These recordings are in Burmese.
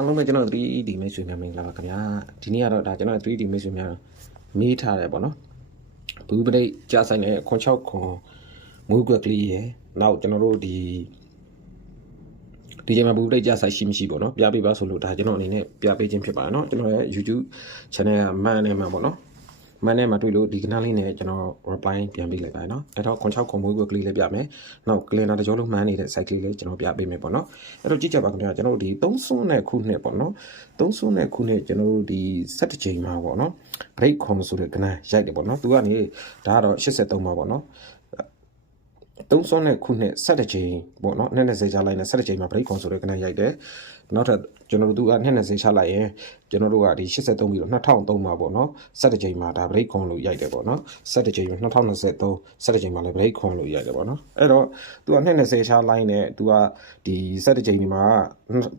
အားလုံးပဲကျွန်တော် 3D မိတ်ဆွေများမင်္ဂလာပါခင်ဗျာဒီနေ့ကတော့ဒါကျွန်တော် 3D မိတ်ဆွေများမေးထားတယ်ပေါ့နော်ဘူးပရိတ်ကြာဆိုင်တဲ့ခွန်6ခွန်မွေးကွက်ကလေးရယ်နောက်ကျွန်တော်တို့ဒီဒီချိန်မှာဘူးပရိတ်ကြာဆိုင်ရှိမရှိပေါ့နော်ပြပေးပါဆိုလို့ဒါကျွန်တော်အနေနဲ့ပြပေးခြင်းဖြစ်ပါတယ်နော်ကျွန်တော်ရဲ့ YouTube channel ကမှန်နေမှာပေါ့နော် မန်နဲ့မှာတွေ့လို့ဒီကနားလေးနဲ့ကျွန်တော် reply ပြန်ပေးလိုက်ပါနော်အဲ့တော့ခွန်6ခွန်မွေးကွက်ကလေးလေးပြမယ်နောက်ကလင်နာတကြောလုံးမှန်းနေတဲ့ site ကလေးလေးကျွန်တော်ပြပေးမယ်ပေါ့နော်အဲ့တော့ကြည့်ကြပါခင်ဗျာကျွန်တော်တို့ဒီ3ဆွန်းတဲ့ခုနှစ်ပေါ့နော်3ဆွန်းတဲ့ခုနှစ်ကျွန်တော်တို့ဒီ17ချိန်မှာပေါ့နော် break ခွန်ဆိုတဲ့ကနားရိုက်တယ်ပေါ့နော်သူကနေဒါကတော့83မှာပေါ့နော် သုံးစွန်းတဲ့ခုနှစ်17ချိန်ပေါ့နော်နှစ်20ချလိုက်နဲ့17ချိန်မှာ break ခွန်ဆိုတဲ့ကနရိုက်တယ်နောက်ထပ်ကျွန်တော်တို့ကနှစ်20ချလိုက်ရင်ကျွန်တော်တို့ကဒီ83ပြီးတော့2003မှာပေါ့နော်17ချိန်မှာဒါ break ခွန်လို့ရိုက်တယ်ပေါ့နော်17ချိန်2023 17ချိန်မှာလည်း break ခွန်လို့ရိုက်တယ်ပေါ့နော်အဲ့တော့သူကနှစ်20ချလိုက်နဲ့သူကဒီ17ချိန်ဒီမှာ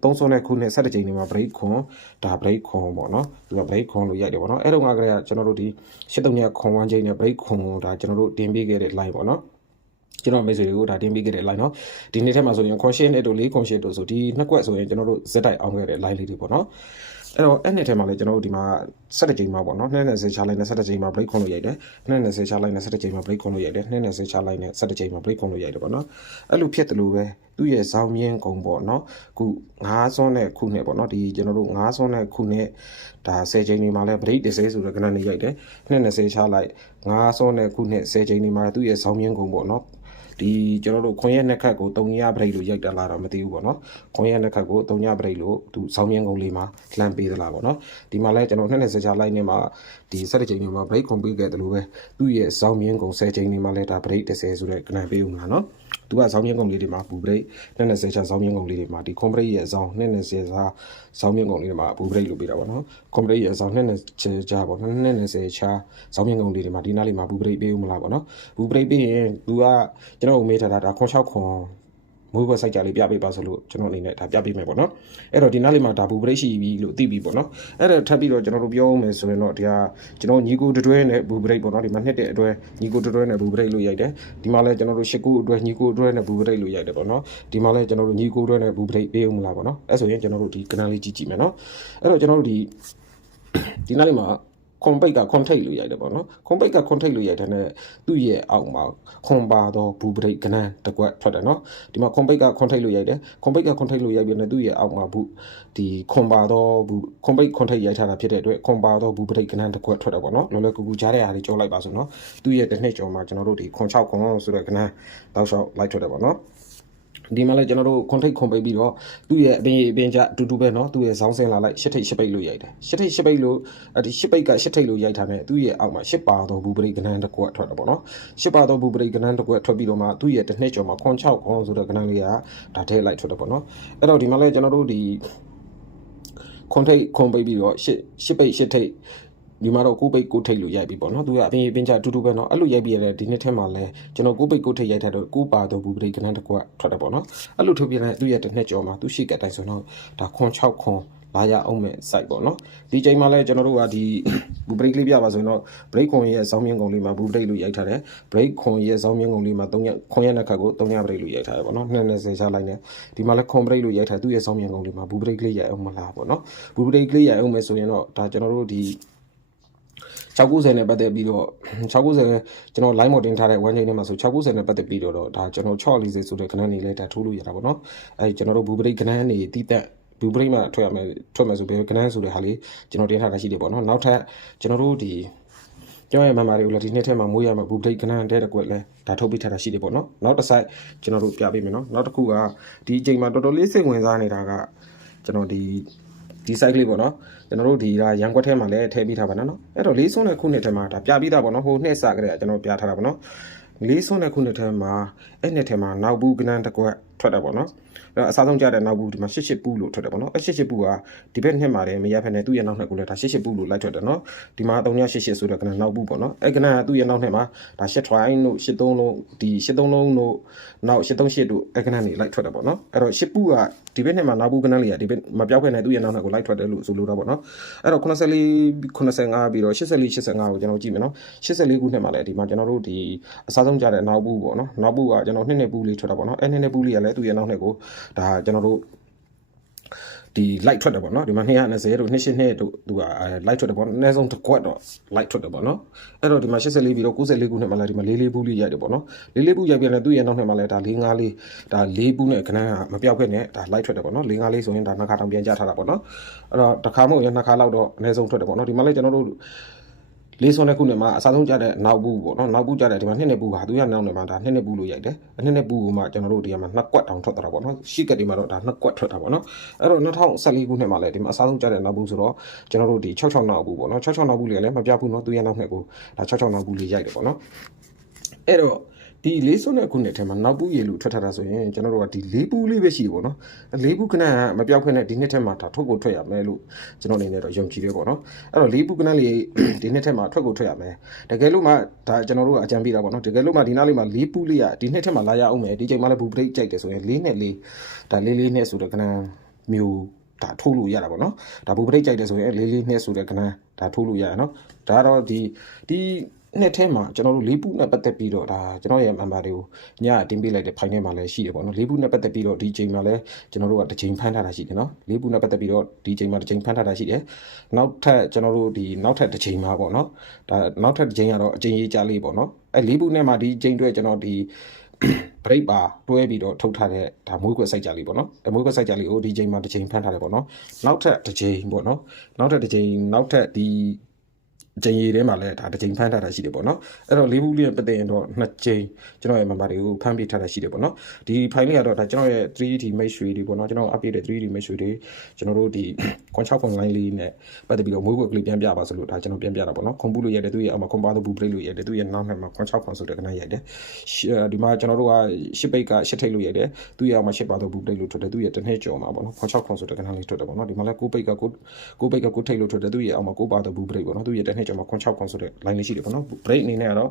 သုံးစွန်းတဲ့ခုနှစ်17ချိန်ဒီမှာ break ခွန်ဒါ break ခွန်ပေါ့နော်သူက break ခွန်လို့ရိုက်တယ်ပေါ့နော်အဲ့တော့ငါကလေးကကျွန်တော်တို့ဒီ83ညခွန်1ချိန်နဲ့ break ခွန်ဒါကျွန်တော်တို့တင်ပေးခဲ့တဲ့ line ပေါ့နော် ကျွန်တော်မိတ်ဆွေတွေကိုဒါတင်ပေးခဲ့တဲ့ line เนาะဒီနေ့ထဲမှာဆိုရင် conscious နဲ့တို့၄ conscious တို့ဆိုဒီနှစ်ကွက်ဆိုရင်ကျွန်တော်တို့ဇက်တိုက်အောင်ခဲ့တဲ့ line လေးတွေပေါ့เนาะအဲ့တော့အဲ့နှစ်ထဲမှာလည်းကျွန်တော်တို့ဒီမှာ17ချိန်မှာပေါ့နော်20ချလိုက်နဲ့17ချိန်မှာ break ခွန်လို့ရိုက်တယ်20ချလိုက်နဲ့17ချိန်မှာ break ခွန်လို့ရိုက်တယ်20ချလိုက်နဲ့17ချိန်မှာ break ခွန်လို့ရိုက်တယ်ပေါ့နော်အဲ့လိုဖြစ်တယ်လို့ပဲသူ့ရဲ့ဇောင်းမြင်းကုံပေါ့နော်ခု9ဆွန်းနဲ့ခုနဲ့ပေါ့နော်ဒီကျွန်တော်တို့9ဆွန်းနဲ့ခုနဲ့ဒါ10ချိန်တွေမှာလည်း break 30ဆိုတဲ့ကဏ္ဍနေရိုက်တယ်20ချလိုက်9ဆွန်းနဲ့ခုနဲ့10ချိန်တွေမှာသူ့ရဲ့ဇောင်းမြင်းကုံပေါ့နော် ဒီကျွန်တော်တို့ခွန်ရဲ့နှစ်ခတ်ကို3ညဘရိတ်လို့ရိုက်တက်လာတော့မသိဘူးပေါ့နော်ခွန်ရဲ့နှစ်ခတ်ကို3ညဘရိတ်လို့သူစောင်းမြင်းကုန်းလေးမှာလှမ်းပေးသလားပေါ့နော်ဒီမှာလဲကျွန်တော်20ချာလိုက်နေမှာဒီ7ချိန်နေမှာဘရိတ်ခွန်ပေးခဲ့တယ်လို့ပဲသူ့ရဲ့စောင်းမြင်းကုန်း10ချိန်နေမှာလဲဒါဘရိတ်30ဆိုတဲ့ကဏ္ဍပေးဦးမှာနော် သူကစောင်းမြင်းကုန်းလေးတွေမှာဘူဘရိတ်20ချာစောင်းမြင်းကုန်းလေးတွေမှာဒီခွန်ဘရိတ်ရဲ့စောင်း20ချာစောင်းမြင်းကုန်းလေးတွေမှာဘူဘရိတ်လို့ပေးတာပေါ့နော်ခွန်ဘရိတ်ရဲ့စောင်း20ချာပေါ့20ချာစောင်းမြင်းကုန်းလေးတွေမှာဒီနားလေးမှာဘူဘရိတ်ပေးဦးမလားပေါ့နော်ဘူဘရိတ်ပေးရင်သူကကျွန်တော်မေးထားတာဒါခွန်6ခွန် မွေးဘွယ်စိုက်ကြလေးပြပေးပါဆိုလို့ကျွန်တော်အနေနဲ့ဒါပြပေးမယ်ပေါ့နော်အဲ့တော့ဒီနောက်လေးမှာဒါဘူပရိတ်ရှိပြီလို့သိပြီပေါ့နော်အဲ့ဒါထပ်ပြီးတော့ကျွန်တော်တို့ပြောအောင်မယ်ဆိုရင်တော့ဒီဟာကျွန်တော်ညီကိုတွဲနဲ့ဘူပရိတ်ပေါ့နော်ဒီမှာနှစ်တဲ့အတွဲညီကိုတွဲနဲ့ဘူပရိတ်လို့ရိုက်တယ်ဒီမှာလဲကျွန်တော်တို့ရှစ်ခုအတွဲညီကိုတွဲနဲ့ဘူပရိတ်လို့ရိုက်တယ်ပေါ့နော်ဒီမှာလဲကျွန်တော်တို့ညီကိုတွဲနဲ့ဘူပရိတ်ပေးအောင်မလားပေါ့နော်အဲ့ဆိုရင်ကျွန်တော်တို့ဒီကဏ္ဍလေးကြည့်ကြည့်မယ်နော်အဲ့တော့ကျွန်တော်တို့ဒီဒီနောက်လေးမှာ ခွန်ပိတ်ကခွန်ထိတ်လို့ရိုက်တယ်ပေါ့နော်ခွန်ပိတ်ကခွန်ထိတ်လို့ရိုက်တဲ့နဲ့သူ့ရဲ့အောက်မှာခွန်ပါတော့ဘူပရိတ်ကနန်းတကွက်ထွက်တယ်နော်ဒီမှာခွန်ပိတ်ကခွန်ထိတ်လို့ရိုက်တယ်ခွန်ပိတ်ကခွန်ထိတ်လို့ရိုက်ပြီးတော့သူ့ရဲ့အောက်မှာဘူးဒီခွန်ပါတော့ဘူးခွန်ပိတ်ခွန်ထိတ်ရိုက်ထားတာဖြစ်တဲ့အတွက်ခွန်ပါတော့ဘူပရိတ်ကနန်းတကွက်ထွက်တယ်ပေါ့နော်လောလောကူကူကြားတဲ့အားလေးကြောလိုက်ပါဆိုနော်သူ့ရဲ့တစ်နှစ်ကျော်မှာကျွန်တော်တို့ဒီခွန်6ခွန်ဆိုတဲ့ကနန်းတောက်လျှောက်လိုက်ထွက်တယ်ပေါ့နော် ဒီမှာလည်းကျွန်တော်တို့ခွန်ထိတ်ခွန်ပိတ်ပြီးတော့သူ့ရဲ့အပင်အပင်ကြအတူတူပဲเนาะသူ့ရဲ့ဇောင်းစင်လာလိုက်ရှစ်ထိတ်ရှစ်ပိတ်လို့ရိုက်တယ်ရှစ်ထိတ်ရှစ်ပိတ်လို့အဲဒီရှစ်ပိတ်ကရှစ်ထိတ်လို့ရိုက်ထားတယ်သူ့ရဲ့အောက်မှာရှစ်ပါတော့ဘူးပရိကနန်းတစ်ကွက်ထွက်တယ်ပေါ့နော်ရှစ်ပါတော့ဘူးပရိကနန်းတစ်ကွက်ထွက်ပြီးတော့မှသူ့ရဲ့တစ်နှစ်ကျော်မှာခွန်6ခွန်ဆိုတဲ့ကနန်းလေးကဒါထဲလိုက်ထွက်တယ်ပေါ့နော်အဲ့တော့ဒီမှာလည်းကျွန်တော်တို့ဒီခွန်ထိတ်ခွန်ပိတ်ပြီးတော့ရှစ်ရှစ်ပိတ်ရှစ်ထိတ် ဒီမှာတော့ကိုပိတ်ကိုထိတ်လို့ရိုက်ပြီပေါ့နော်သူကအပြင်ပင်ချအတူတူပဲနော်အဲ့လိုရိုက်ပြရတဲ့ဒီနှစ်ထဲမှာလဲကျွန်တော်ကိုပိတ်ကိုထိတ်ရိုက်ထားတော့ကိုပါတော့ဘူးပရိကဏ္ဍတစ်ခုကထွက်တယ်ပေါ့နော်အဲ့လိုထုတ်ပြတဲ့သူ့ရဲ့တစ်နှစ်ကျော်မှာသူရှိကတိုင်းဆိုတော့ဒါခွန်6ခွန်လာရအောင်မဲ့ site ပေါ့နော်ဒီချိန်မှာလဲကျွန်တော်တို့ကဒီ break လေးပြပါဆိုရင်တော့ break ခွန်ရဲ့ဇောင်းမြင့်ကုံလေးမှာ break လို့ရိုက်ထားတယ် break ခွန်ရဲ့ဇောင်းမြင့်ကုံလေးမှာ3ရက်ခွန်ရက်နှစ်ခါကို3ရက် break လို့ရိုက်ထားတယ်ပေါ့နော်220ချလိုက်တယ်ဒီမှာလဲခွန် break လို့ရိုက်ထားသူ့ရဲ့ဇောင်းမြင့်ကုံလေးမှာ break လေးရိုက်အောင်မလားပေါ့နော် break လေးရိုက်အောင်မဲ့ဆိုရင်တော့ဒါကျွန်တော်တို့ဒီ 690နဲ့ပတ်သက်ပြီးတော့690ကျွန်တော် line မော်တင်ထားတဲ့ one chain ထဲမှာဆို690နဲ့ပတ်သက်ပြီးတော့ဒါကျွန်တော်640ဆိုတဲ့ခဏနေလဲဒါထိုးလို့ရတာပေါ့နော်အဲကျွန်တော်တို့ဘူပရိတ်ခဏနေတီးတက်ဘူပရိတ်မှာထွက်ရမယ်ထွက်မယ်ဆိုဘယ်ခဏဆိုတဲ့ဟာလေးကျွန်တော်တင်ထားတာရှိတယ်ပေါ့နော်နောက်ထပ်ကျွန်တော်တို့ဒီကျောင်းရဲ့မမာတွေကိုလည်းဒီနှစ်ထဲမှာမွေးရမှာဘူပရိတ်ခဏတဲ့တကွက်လဲဒါထုတ်ပေးထားတာရှိတယ်ပေါ့နော်နောက်တစ်ဆိုင်ကျွန်တော်တို့ပြပေးမယ်နော်နောက်တစ်ခုကဒီအချိန်မှာတော်တော်လေးစိတ်ဝင်စားနေတာကကျွန်တော်ဒီ ဒီ site လေးပေါ့နော်ကျွန်တော်တို့ဒီဒါရန်ကွက်ထဲမှာလည်းထည့်ပေးထားပါနော်အဲ့တော့လေးဆုံးတဲ့ခုနှစ်ထဲမှာဒါပြပြီးသားပေါ့နော်ဟိုနှစ်စကတည်းကကျွန်တော်ပြထားတာပေါ့နော်လေးဆုံးတဲ့ခုနှစ်ထဲမှာအဲ့နှစ်ထဲမှာနောက်ဘူးကနန်းတစ်ကွက် ထွက်တာပေါ့နော်အဲ့အစားဆုံးကြတဲ့နောက်ဘူးဒီမှာရှစ်ရှစ်ပူးလို့ထွက်တယ်ပေါ့နော်အဲ့ရှစ်ရှစ်ပူးကဒီဘက်နှစ်မှာလည်းမရဖက်နဲ့သူ့ရဲ့နောက်နှစ်ကိုလည်းဒါရှစ်ရှစ်ပူးလို့လိုက်ထွက်တယ်နော်ဒီမှာ3ညရှစ်ရှစ်ဆိုတဲ့ကနန်းနောက်ဘူးပေါ့နော်အဲ့ကနန်းကသူ့ရဲ့နောက်နှစ်မှာဒါရှစ် try လို့ရှစ်သုံးလုံးဒီရှစ်သုံးလုံးလို့နောက်ရှစ်သုံးရှစ်တို့အဲ့ကနန်းတွေလိုက်ထွက်တယ်ပေါ့နော်အဲ့တော့ရှစ်ပူးကဒီဘက်နှစ်မှာနောက်ဘူးကနန်းလေးကဒီဘက်မပြောက်ဖက်နဲ့သူ့ရဲ့နောက်နှစ်ကိုလိုက်ထွက်တယ်လို့ဆိုလိုတာပေါ့နော်အဲ့တော့84 85ပြီးတော့84 85ကိုကျွန်တော်ကြည့်မယ်နော်84ခုနှစ်မှာလည်းဒီမှာကျွန်တော်တို့ဒီအစားဆုံးကြတဲ့နောက်ဘူးပေါ့နော်နောက်ဘူးကကျွန်တော်နှစ်နှစ်ဘူးလေးထွက်တာပေါ့နော်အဲ့နှစ်နှစ်ဘူးလေးကလည်းသူ့ရဲ့နောက်နှစ်ကိုဒါကျွန်တော်တို့ဒီ light ထွက်တယ်ပေါ့နော်ဒီမှာ220တို့282တို့သူက light ထွက်တယ်ပေါ့အနည်းဆုံးတစ်ကွက်တော့ light ထွက်တယ်ပေါ့နော်အဲ့တော့ဒီမှာ84ပြီးတော့94ခုနှစ်မှာလည်းဒီမှာ44ဘူးလေးရိုက်တယ်ပေါ့နော်44ဘူးရိုက်ပြန်လည်းသူ့ရဲ့နောက်နှစ်မှာလည်းဒါ454ဒါ4ဘူးနဲ့ခဏကမပြောက်ခဲ့နဲ့ဒါ light ထွက်တယ်ပေါ့နော်454ဆိုရင်ဒါနှစ်ခါတောင်ပြန်ကြထားတာပေါ့နော်အဲ့တော့တစ်ခါမဟုတ်ရင်နှစ်ခါလောက်တော့အနည်းဆုံးထွက်တယ်ပေါ့နော်ဒီမှာလည်းကျွန်တော်တို့ လေးစွန်းတဲ့ခုနှစ်မှာအစားဆုံးကြတဲ့နောက်ဘူးပေါ့နော်နောက်ဘူးကြတဲ့ဒီမှာနှစ်နှစ်ဘူးဟာသူရနောက်နှစ်မှာဒါနှစ်နှစ်ဘူးလို့ရိုက်တယ်အနှစ်နှစ်ဘူးကိုမှကျွန်တော်တို့ဒီမှာနှစ်ကွက်တောင်ထွက်တာပေါ့နော်ရှီကက်ဒီမှာတော့ဒါနှစ်ကွက်ထွက်တာပေါ့နော်အဲ့တော့2014ခုနှစ်မှာလည်းဒီမှာအစားဆုံးကြတဲ့နောက်ဘူးဆိုတော့ကျွန်တော်တို့ဒီ66နောက်ဘူးပေါ့နော်66နောက်ဘူးလေးလည်းမပြဘူးနော်သူရနောက်နှစ်ကိုဒါ66နောက်ဘူးလေးရိုက်တယ်ပေါ့နော်အဲ့တော့ ဒီလေးစွန်းတဲ့ခုနှစ်ထဲမှာနောက်ဘူးရေလူထွက်ထတာဆိုရင်ကျွန်တော်တို့ကဒီလေးဘူးလေးပဲရှိတယ်ပေါ့နော်လေးဘူးခဏကမပြောက်ခွင့်နဲ့ဒီနှစ်ထဲမှာဒါထုတ်ကိုထွက်ရမယ်လို့ကျွန်တော်အနေနဲ့တော့ယုံကြည်တယ်ပေါ့နော်အဲ့တော့လေးဘူးခဏလေးဒီနှစ်ထဲမှာထွက်ကိုထွက်ရမယ်တကယ်လို့မှဒါကျွန်တော်တို့ကအကြံပေးတာပေါ့နော်တကယ်လို့မှဒီနားလေးမှာလေးဘူးလေးကဒီနှစ်ထဲမှာလာရအောင်မယ်ဒီချိန်မှာလည်းဘူးပရိတ်ကြိုက်တယ်ဆိုရင်လေးနဲ့လေးဒါလေးလေးနဲ့ဆိုတော့ခဏမျိုးဒါထိုးလို့ရတာပေါ့နော်ဒါဘူပရိတ်ကြိုက်တယ်ဆိုရင်လေးလေးနဲ့ဆိုတဲ့ကဏ္ဍဒါထိုးလို့ရရနော်ဒါကတော့ဒီဒီ နှစ်ထဲမှာကျွန်တော်တို့လေးပူနဲ့ပတ်သက်ပြီးတော့ဒါကျွန်တော်ရဲ့ member တွေကိုညတင်ပေးလိုက်တဲ့ဖိုင်ထဲမှာလည်းရှိတယ်ပေါ့နော်လေးပူနဲ့ပတ်သက်ပြီးတော့ဒီချိန်မှာလည်းကျွန်တော်တို့ကတစ်ချိန်ဖမ်းထားတာရှိတယ်နော်လေးပူနဲ့ပတ်သက်ပြီးတော့ဒီချိန်မှာတစ်ချိန်ဖမ်းထားတာရှိတယ်နောက်ထပ်ကျွန်တော်တို့ဒီနောက်ထပ်တစ်ချိန်မှာပေါ့နော်ဒါနောက်ထပ်တစ်ချိန်ကတော့အချိန်ရေးကြလေးပေါ့နော်အဲလေးပူနဲ့မှာဒီချိန်အတွက်ကျွန်တော်ဒီဘရိတ်ပါတွဲပြီးတော့ထုတ်ထားတဲ့ဒါမွေးခွက်စိုက်ကြလေးပေါ့နော်အဲမွေးခွက်စိုက်ကြလေးကိုဒီချိန်မှာတစ်ချိန်ဖမ်းထားတယ်ပေါ့နော်နောက်ထပ်တစ်ချိန်ပေါ့နော်နောက်ထပ်တစ်ချိန်နောက်ထပ်ဒီ အချိန်ရည်ထဲမှာလည်းဒါတစ်ချိန်ဖမ်းထားတာရှိတယ်ပေါ့နော်အဲ့တော့လေးဘူးလေးပတ်သက်ရင်တော့နှစ်ချိန်ကျွန်တော်ရဲ့ member တွေကိုဖမ်းပေးထားတာရှိတယ်ပေါ့နော်ဒီ file လေးကတော့ဒါကျွန်တော်ရဲ့ 3D မိတ်ဆွေတွေပေါ့နော်ကျွန်တော် update တဲ့ 3D မိတ်ဆွေတွေကျွန်တော်တို့ဒီ con6 line လေးနဲ့ပတ်သက်ပြီးတော့မွေးခွက်ကလေးပြန်ပြပါဆိုလို့ဒါကျွန်တော်ပြန်ပြတာပေါ့နော်ခွန်ပူလို့ရတယ်သူရဲ့အောက်မှာ compa ဘူး break လို့ရတယ်သူရဲ့နောက်နှစ်မှာ con6 con ဆိုတဲ့ကနရိုက်တယ်ဒီမှာကျွန်တော်တို့ကရှစ်ပိတ်ကရှစ်ထိတ်လို့ရတယ်သူရဲ့အောက်မှာရှစ်ပါတော့ဘူး break လို့ထွက်တယ်သူရဲ့တစ်နှစ်ကျော်မှာပေါ့နော် con6 con ဆိုတဲ့ကနလေးထွက်တယ်ပေါ့နော်ဒီမှာလည်းကိုပိတ်ကကိုကိုပိတ်ကကိုထိတ်လို့ထွက်တယ်သူရဲ့အောက်မှာကိုပါတော့ဘူး break ပေါ့နော်သူရဲ့တစ်နှစ်ကျော်မှာ con6 con ဆိုတဲ့ line လေးရှိတယ်ပေါ့နော် break အနေနဲ့ကတော့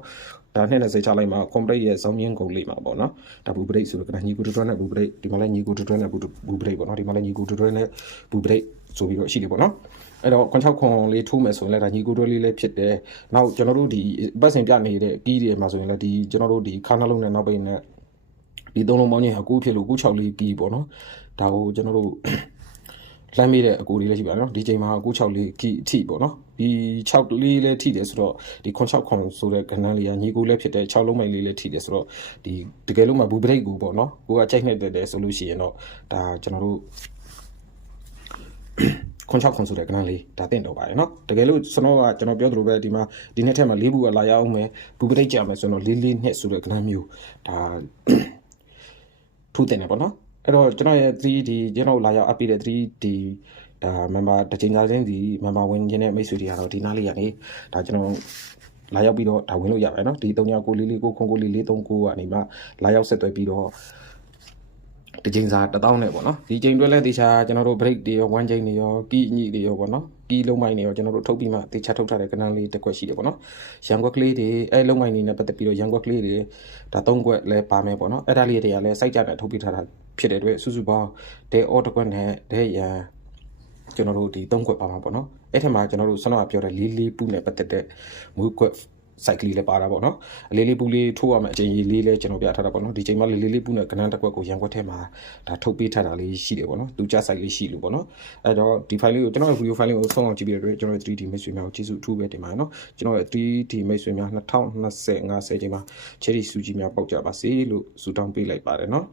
ဒါနဲ့လည်းစိတ်ချလိုက်မှာ complete ရဲ့ဇောင်းမြင့်ကုန်လေးမှာပေါ့နော်ဒါဘူး break ဆိုတော့ကနညီကူတွန်းနဲ့ဘူး break ဒီမှာလည်းညီကူတွန်းနဲ့ဘူးဘူး break ပေါ့နော်ဒီမှာလည်းညီကူတွန်းနဲ့ဘူး break ဆိုပြီးတော့ရှိတယ်ပေါ့နော်အဲ့တော့ခွန်6ခွန်လေးထိုးမယ်ဆိုရင်လည်းဒါညီကိုတွဲလေးလည်းဖြစ်တယ်။နောက်ကျွန်တော်တို့ဒီပတ်စင်ပြနေတဲ့ကီးတွေမှာဆိုရင်လည်းဒီကျွန်တော်တို့ဒီခါနှလုံးနဲ့နောက်ပိတ်နဲ့ဒီသုံးလုံးပေါင်းချင်းဟာကိုဖြစ်လို့ကို6လေးကီးပေါ့နော်။ဒါကိုကျွန်တော်တို့ လမ်းမိတဲ့အကူလေးလည်းရှိပါနော်ဒီချိန်မှာကို6လေးကီးအထိပေါ့နော်ဒီ6လေးလည်းထိတယ်ဆိုတော့ဒီခွန်6ခွန်ဆိုတဲ့ကဏ္ဍလေးကညီကိုလည်းဖြစ်တယ်6လုံးမိုင်လေးလည်းထိတယ်ဆိုတော့ဒီတကယ်လို့မှဘူးဘရိတ်ကူပေါ့နော်ကိုကကြိုက်နေတယ်ဆိုလို့ရှိရင်တော့ဒါကျွန်တော်တို့ ခွန်6ခွန်ဆိုတဲ့ကဏ္ဍလေးဒါတင်တော့ပါတယ်เนาะတကယ်လို့ကျွန်တော်ကကျွန်တော်ပြောသလိုပဲဒီမှာဒီနှစ်ထက်မှာ၄ဘူးကလာရအောင်မယ်ဘူပရိတ်ကြမယ်ဆိုတော့၄၄နှစ်ဆိုတဲ့ကဏ္ဍမျိုးဒါထူးတင်တယ်ပေါ့နော် အဲ့တော့ကျွန်တော်ရဲ့3ဒီကျွန်တော်လာရောက်အပ်ပြီးတဲ့3ဒီဒါ member တချိန်ကာလချင်းဒီ member ဝင်ခြင်းနဲ့မိတ်ဆွေတွေကတော့ဒီနားလေးကနေဒါကျွန်တော်လာရောက်ပြီးတော့ဒါဝင်လို့ရပါတယ်နော်ဒီ3994494399ကနေမှလာရောက်ဆက်သွဲပြီးတော့ဒီချိန်စာ1000နဲ့ပေါ့နော်ဒီချိန်တွဲလဲတေချာကျွန်တော်တို့ break တွေရော1ချိန်တွေရောကီအညိတွေရောပေါ့နော်ကီလုံးမိုင်းတွေရောကျွန်တော်တို့ထုတ်ပြီးမှတေချာထုတ်ထားတဲ့ကဏ္ဍလေးတစ်ခွက်ရှိတယ်ပေါ့နော်ရန်ကွက်ကလေးတွေအဲလုံးမိုင်းတွေနဲ့ပတ်သက်ပြီးတော့ရန်ကွက်ကလေးတွေဒါ3ခွက်လဲပါမယ်ပေါ့နော်အဲ့ဒါလေးတွေကလဲစိုက်ကြတဲ့ထုတ်ပြီးထားတာ ဖြစ်တဲ့အတွက်စုစုပေါင်းဒဲအော်တစ်ခွက်နဲ့ဒဲရန်ကျွန်တော်တို့ဒီ3ခွက်ပါမှာပေါ့နော်အဲ့ထက်မှာကျွန်တော်တို့ဆွမ်းတော့ပြောတဲ့လေးလေးပူနဲ့ပတ်သက်တဲ့မွေးခွက်စိုက်ကလေးလည်းပါတာပေါ့နော်အလေးလေးပူလေးထိုးရမယ်အချိန်ကြီးလေးလည်းကျွန်တော်ပြထားတာပေါ့နော်ဒီချိန်မှာလေးလေးလေးပူနဲ့ကနန်းတစ်ခွက်ကိုရန်ခွက်ထဲမှာဒါထုတ်ပေးထားတာလေးရှိတယ်ပေါ့နော်သူကြစိုက်လေးရှိလို့ပေါ့နော်အဲ့တော့ဒီ file လေးကိုကျွန်တော်ရဲ့ video file လေးကိုဆုံးအောင်ကြည့်ပြီးတော့ကျွန်တော်ရဲ့ 3D မိတ်ဆွေများကိုကျေးဇူးအထူးပဲတင်ပါတယ်နော်ကျွန်တော်ရဲ့ 3D မိတ်ဆွေများ2025 10ချိန်မှာ cherry စူကြီးများပေါက်ကြပါစေလို့ဆုတောင်းပေးလိုက်ပါတယ်နော်